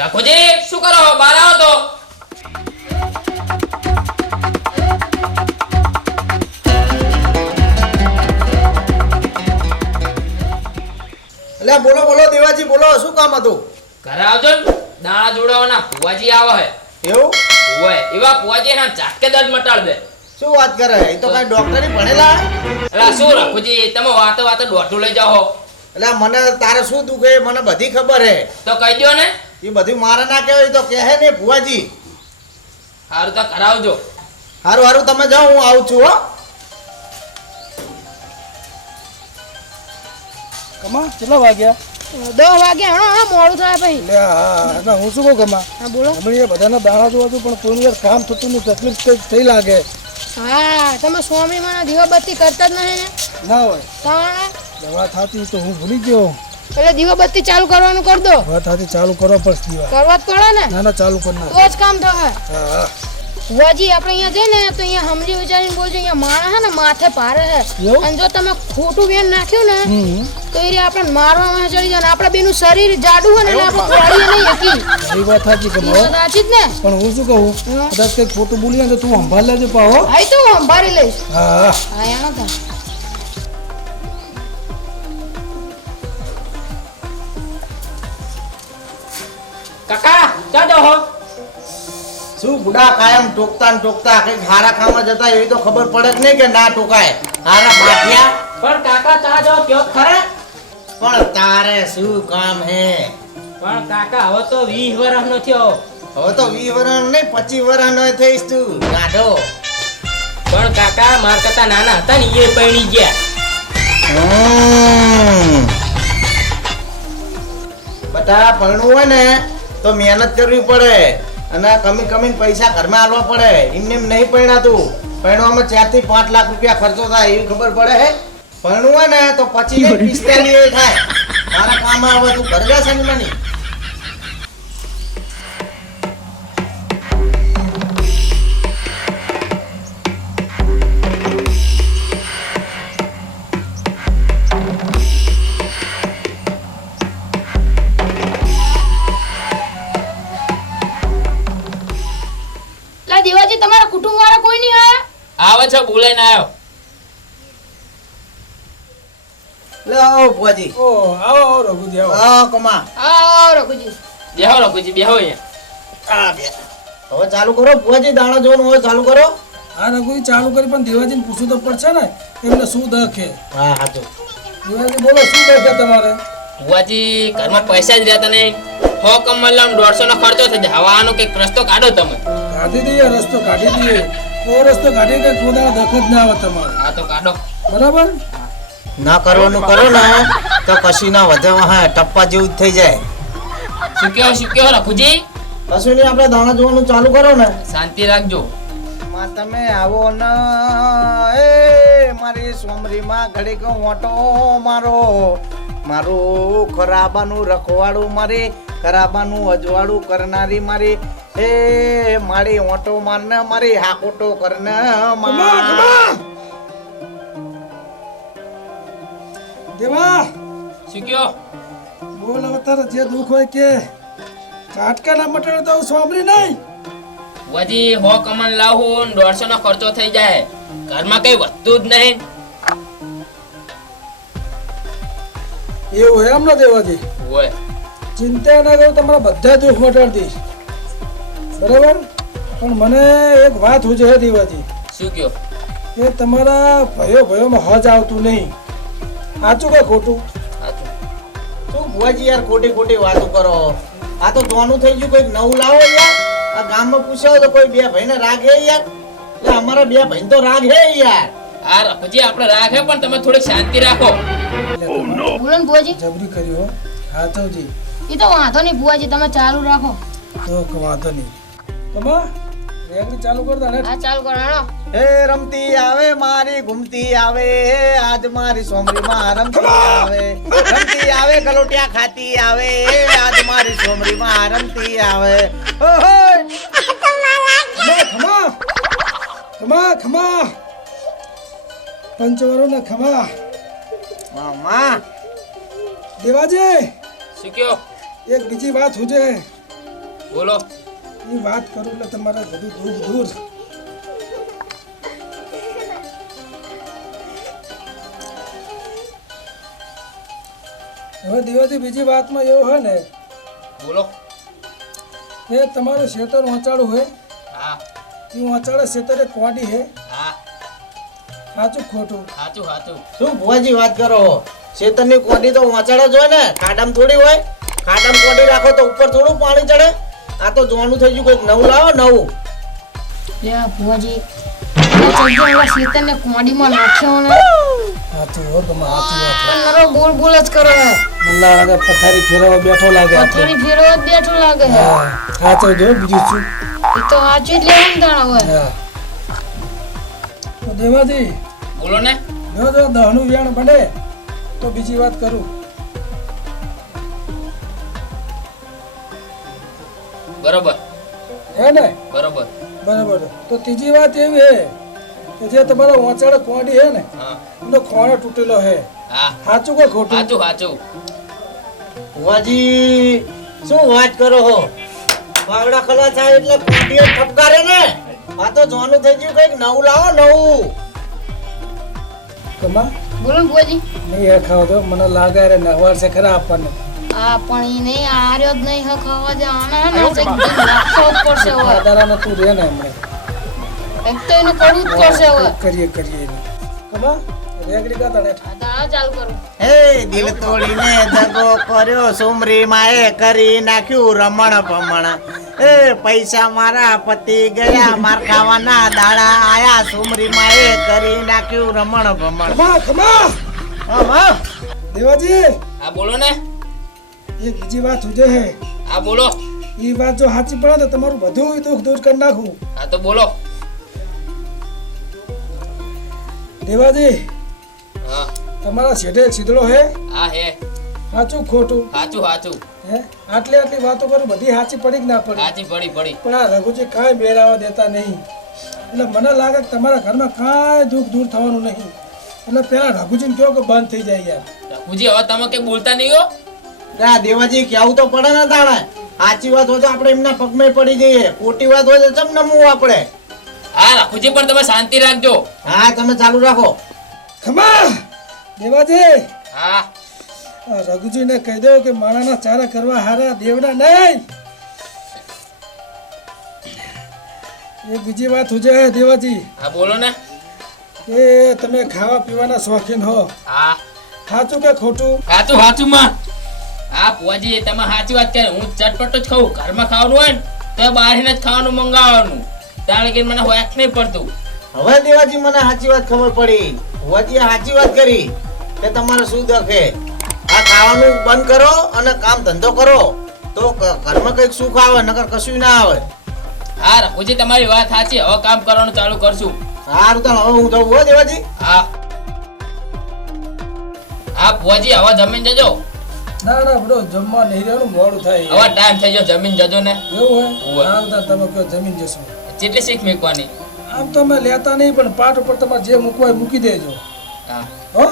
રાખોજી શું કરો બહાર આવો તો એટલે બોલો બોલો દેવાજી બોલો શું કામ હતું? ઘરે આવજો ને દાણા જોડાવાના ફુવાજી આવે હે એવું? હોય એવા ફુવાજી ના ચાટકે દર્દ મટાડ દે. શું વાત કરે? એ તો કઈ ડોક્ટરી ભણેલા? એટલે શું રાખોજી તમે વાતો વાતો દોઢું લઈ જાઓ. એટલે મને તારે શું દુખે મને બધી ખબર હે. તો કહી દો ને. એ બધું મારે ના કહેવાય તો કહે ને ભુવાજી. સારું તો કરાવજો. હારું હારું તમે જાઓ હું આવું છું હો. કમા કેટલા વાગ્યા? 10 વાગ્યા. હા મોડું થાય ભાઈ. લે હા હું શું કહું કમા? હા બોલો. હમણાં એ બધાના દાણા જોવા છું પણ કોઈનું યાર કામ થતું નહીં, તકલીફ થઈ લાગે. હા તમે સ્વામીમાં દીવાબત્તી કરતા જ નહીં ને? ના હોય તાણે દવા થતી તો હું ભૂલી ગયો. એટલે દીવાબત્તી ચાલુ કરવાનું કરી દો. દવા થતી ચાલુ કરવા પડશે. કરવા જ પડે ને. ના ના ચાલુ કર ના. તો જ કામ થાય. હા હા ભુવાજી આપણે અહીંયા જઈએ ને તો અહીંયા સમજી વિચારીને બોલજો. અહીંયા માણસ હે ને માથે પારે હે. એવું? અને જો તમે ખોટું બેન નાખ્યું ને હમ તો એ આપણે મારવામાં ચડી જાય ને આપણે બેનું શરીર જાડું હોય ને એટલે આપણે તોડીએ નહીં એકી. એ વાત સાચી એ કમા. વાત સાચી જ ને. પણ હું શું કહું, કદાચ કંઈક ખોટું બોલીએ તો તું સંભાળ લેજો પાહો. હા તો હું સંભાળી લઈશ. હા હા એનો તો કાકા ચા જાઓ. શું બુડા કાયમ ટોકતા ને ટોકતા કઈ હારા કામમાં જતા એવી તો ખબર પડે જ નહીં કે ના ટોકાય. હારા બાઠિયા. પણ કાકા ચા જાઓ કયો ખરા. પણ તારે શું કામ હે? પણ કાકા હવે તો 20 વર્ષ નો થયો. હવે તો 20 વર્ષ નહીં 25 વર્ષ નો થઈશ તું ગાઢો. પણ કાકા માર કરતા નાના હતા ને એ પૈણી ગયા. બટા ભણવું હોય ને તો મહેનત કરવી પડે અને કમી પૈસા ઘરમાં આલવા પડે. એમને એમ નહીં પરણાતું. પરણવામાં 4 થી 5 લાખ રૂપિયા ખર્ચો થાય એવી ખબર પડે હે. ભણવું હોય ને તો 25 ને 45 થાય. મારા કામ આવે તું ઘર જા છે ને મને. લા દેવાજી તમારા કુટુંબ વાળા કોઈ નહીં આયા? આવે છે બોલાઈને આવ્યો. લે આવો ભુવાજી. ઓ આવો આવો રઘુજી આવો. હા કમા. આવો રઘુજી. બેહો રઘુજી બેહો અહીંયા. આ બે. હવે ચાલુ કરો ભુવાજી દાણા જોવાનું હવે ચાલુ કરો. હા રઘુજી ચાલુ કરી પણ દેવાજીને પૂછવું તો પડશે ને એમને શું દખ છે. હા હાચું. દેવાજી બોલો શું દખ છે તમારે? ભુવાજી ઘરમાં પૈસા જ રહેતા નહીં. 100 કમર લાવ 150 નો ખર્ચો થઈ જાય. હવાનો કઈક રસ્તો કાઢો તમે. કાઢી દઈએ રસ્તો કાઢી દઈએ. ઓ રસ્તો કાઢી કે ખોદા દખ જ ના આવે તમારે. હા તો કાઢો. બરાબર ના કરવાનું કરો ને તો કશી ના વધે. હા ટપ્પા જેવું જ થઈ જાય. શું કયો રઘુજી. કશું નહીં આપણે દાણા જોવાનું ચાલુ કરો ને. શાંતિ રાખજો. માં તમે આવો ને એ મારી સોમરીમાં ઘડીક ઓટો મારો. મારું ખરાબાનું રખવાડું મારી ખરાબાનું અજવાળું કરનારી મારી એ મારી ઓટો મારને મારી હાકોટો કરને દેવા શું કયો. બોલ હવે તારે જે દુઃખ હોય કે ચાટકા ના મટણ તો સાંભળી નહીં. ભુવાજી 100 કમર લાવું 150 નો ખર્ચો થઈ જાય. ઘરમાં કઈ વધતું જ નહીં. એવું એમ ન દેવાજી. હોય ચિંતા ના કરો, તમારા બધા દુઃખ મટાડી દઈશ. બરાબર પણ મને એક વાત હોય છે દેવાજી શું કયો. કે તમારા ભયોમાં હજ આવતું નહીં. સાચું કે ખોટું? સાચું. શું ભુવાજી યાર ખોટી ખોટી વાતો કરો. આ તો જોવાનું થઈ ગયું. કોઈક નવું લાવો યાર. આ ગામમાં પૂછ્યો તો કોઈ બે ભાઈને રાગ હે યાર. એટલે અમારા બે ભાઈ તો રાગ હે યાર. આ રઘુજી આપણે રાખે પણ તમે થોડી શાંતિ રાખો. બોલો ને ભુવાજી. જબરી કર્યો હાથવજી. એ તો વાંધો નહીં ભુવાજી તમે ચાલુ રાખો. તો વાંધો નહીં. તમા રેંગડી ચાલુ કર દે ને. હા ચાલુ કરો હેડો. હે રમતી આવે મારી ઘૂમતી આવે આજ મારી સોમરીમાં રમતી આવે. રમતી આવે ગલોટિયા ખાતી આવે આજ મારી સોમરીમાં રમતી આવે. ખમા ખમા ખમા પંચવરો ના ખમા. મામા દેવાજી શું કયો. એક બીજી વાત હુજે. બોલો. એ વાત કરું એટલે તમારે બધું દુઃખ દૂર. હવે દેવાથી બીજી વાતમાં એવું હોય ને બોલો. કે તમારું ખેતર ઊંચાડું હોય, હા એ ઊંચાડે ખેતરે કોડી હે, હા સાચું ખોટું? સાચું સાચું. શું ભુવાજી વાત કરો? શેતરની કોડી તો વાંચડા જ હોય ને, ખાડામાં થોડી હોય. ખાડામાં કોડી રાખો તો ઉપર થોડું પાણી ચડે. આ તો જોવાનું થઈ ગયું, કંઈક નવું લાવો નવું. લે ભુવાજી શેતરને કોડીમાં નાખ્યો ને સાચું હો તમારે, સાચી વાત. પણ નરો બોલ બોલ જ કરે હે. મલ્લા લાગે પથારી ફેરવા બેઠો લાગે. પથારી ફેરવા જ બેઠો લાગે હે. હા, સાચું જો બીજું શું. એ તો સાચું જ લેવાનું દાણા હોય. હા. તો દેવાજી બોલો ને. જો દહનું વ્યાણ બને તો બીજી વાત કરું. બરોબર હે ને? બરોબર. બરાબર. તો ત્રીજી વાત એવી હે કે જે તમારા વાંચાડે કોડી હે ને હા એનો ખોણો તૂટેલો હે. હા સાચું કે ખોટું? સાચું સાચું. ભુવાજી શું વાત કરો હો? પાવડા ખલા થાય એટલે કોડીએ ઠપકારે ને. આ તો જોવાનું થઈ ગયું, કંઈક નવું લાવો નવું. કમા બોલો ને ભુવાજી. નહીં હે ખાવ તો મને લાગે રે નવાર છે ખરા આપણને. આ પણ ઈ નહીં આર્યો જ નહીં હખાવા દે આના હે ને એકદમ રાખવો જ પડશે હવે. દાદાને તું રે ને હમણાં એક તો એનું કરવું જ પડશે હવે. કરીએ એને. કમા રેગડી કા તને આ દાણા ચાલુ કરું. હે દિલ તોડીને દગો કર્યો, સુમરી માએ કરી નાખ્યું રમણ ભમણ. એ પૈસા મારા પતી ગયા, માર ખાવાના દાડા આયા, સુમરી માએ કરી નાખ્યું રમણ ભમણ. ખમા હા હા દેવાજી હા બોલો ને. એક બીજી વાત સુજે હે. હા બોલો. એ વાત જો સાચી પડે તો તમારું બધું દુઃખ દૂર કરી નાખું. હા તો બોલો. દેવાજી હા તમારા શેઠે એક સીધડો હે, હા હે. સાચું ખોટું? સાચું સાચું. હે આટલી વાતો કરું, બધી સાચી પડી કે ના પડી? સાચી પડી પડી. પણ આ રઘુજી કાંઈ બેરાવા દેતા નહીં. એટલે મને લાગે કે તમારા ઘરમાં કાંઈ દુઃખ દૂર થવાનું નહીં. એટલે પેલા રઘુજીને કહો કે બંધ થઈ જાય યાર. રઘુજી હવે તમે કઈ બોલતા નહીં હો. ના દેવાજી કેવું તો પડે ને તાણે. સાચી વાત હોય તો આપણે એમના પગમાં પડી જઈએ, ખોટી વાત હોય તો ચમ નમવું આપણે. હા રઘુજી પણ તમે શાંતિ રાખજો. હા તમે ચાલુ રાખો. ખમા દેવાજી હા આ રઘુજીને કહી દો કે માણાના ચારા કરવા હારા દેવના નહીં. એ બીજી વાત સુજે હે દેવાજી હા બોલો ને. કે તમે ખાવા પીવાના શોખીન હો, હા સાચું કે ખોટું? સાચું સાચું માં. હા પુઆજી તમે સાચી વાત કરે. હું ચટપટો જ ખાઉં. ઘરમાં ખાવાનું હોય ને તો બહારને જ ખાવાનું મંગાવવાનું. કારણ કે મને હોયક નહીં પડતું. હવે દેવાજી મને સાચી વાત ખબર પડી. ભુવાજીએ સાચી વાત કરી કે તમારે શું દખે. આ ખાવાનું બંધ કરો અને કામ ધંધો કરો તો ઘરમાં કંઈક સુખ આવે, નકર કશું ના આવે. હા રઘુજી તમારી વાત સાચી. હવે કામ કરવાનું ચાલુ કરશું. સારું તો હવે હું જઉં હો દેવાજી. હા હા પુઆજી હવે જમીન જજો. ના ના બડો જમવા નહીં રહેવાનું, મોડું થાય. હવે ટાઈમ થઈ ગયો જમીન જજો ને. એવું હોવે. હોય હાલ તો તમે કહો જમીન જશો. કેટલી શીખ મેકવાની? આમ તો અમે લેતા નહીં, પણ પાટ ઉપર તમારે જે મૂકવા હોય મૂકી દેજો. હા હો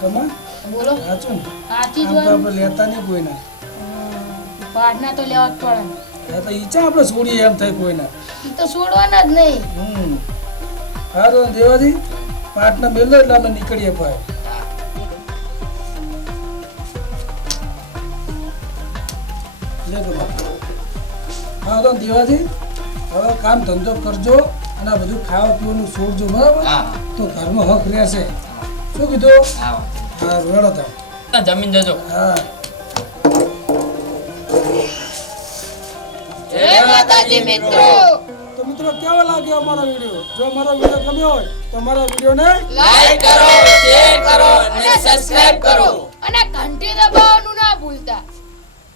કમા બોલો. સાચું ને? સાચી જ આમ તો હોય. આપણે લેતા નહીં કોઈના. પાટના તો લેવા જ પડે ને. આ તો ઈચ્છા આપણે છોડીએ એમ થાય કોઈના. ઈ તો છોડવાના જ નહીં. સારું દેવાજી પાટના મેલો એટલે આપણે નીકળીએ ભાઈ. લે કમા. હા તો દેવાજી હવે કામ ધંધો કરજો અને આ બધું ખાવા પીવાનું છોડજો, બરાબર? હા તો ઘરમાં હક રહેશે. શું કીધું? હા હા વેળો તો. જમીન જજો. હા જય માતાજી મિત્રો. તો મિત્રો કેવો લાગ્યો અમારો વિડીયો? જો અમારો વિડીયો ગમ્યો હોય તો અમારા વિડીયોને લાઈક કરો, શેર કરો અને સબસ્ક્રાઇબ કરો. અને ઘંટી દબાવવાનું ના ભૂલતા.